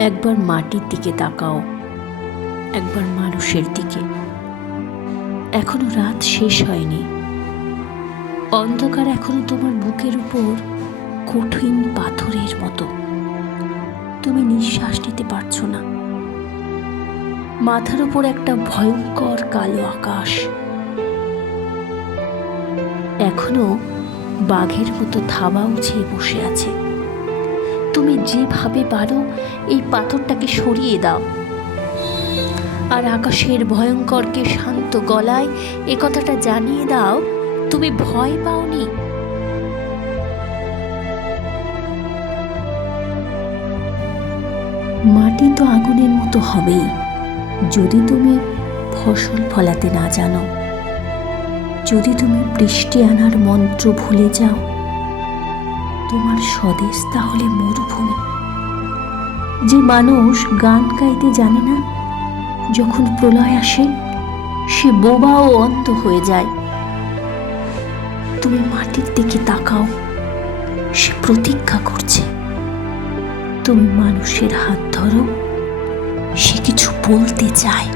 একবার মাটির দিকে তাকাও, একবার মানুষের দিকে। এখনো রাত শেষ হয়নি, অন্ধকার এখনো তোমার বুকের উপর কঠিন পাথরের মতো। তুমি নিঃশ্বাস নিতে পারছো না। মাথার উপর একটা ভয়ঙ্কর কালো আকাশ এখনো বাঘের মতো থাবা উঠিয়ে বসে আছে। তুমি যেভাবে পারো এই পাথরটাকে সরিয়ে দাও, আর আকাশের ভয়ঙ্করকে শান্ত গলায় এ কথাটা জানিয়ে দাও, তুমি ভয় পাওনি। মাটি তো আগুনের মতো হবেই যদি তুমি ফসল ফলাতে না জানো, যদি তুমি বৃষ্টি আনার মন্ত্র ভুলে যাও। তোমার স্বদেশ তাহলে মরুভূমি। যে মানুষ গান গাইতে জানে না, যখন প্রলয় আসে সে বোবা ও অন্ধ হয়ে যায়। তুমি মাটির দিকে তাকাও, সে প্রতিজ্ঞা করছে। তুমি মানুষের হাত ধরো, সে কিছু বলতে চায়।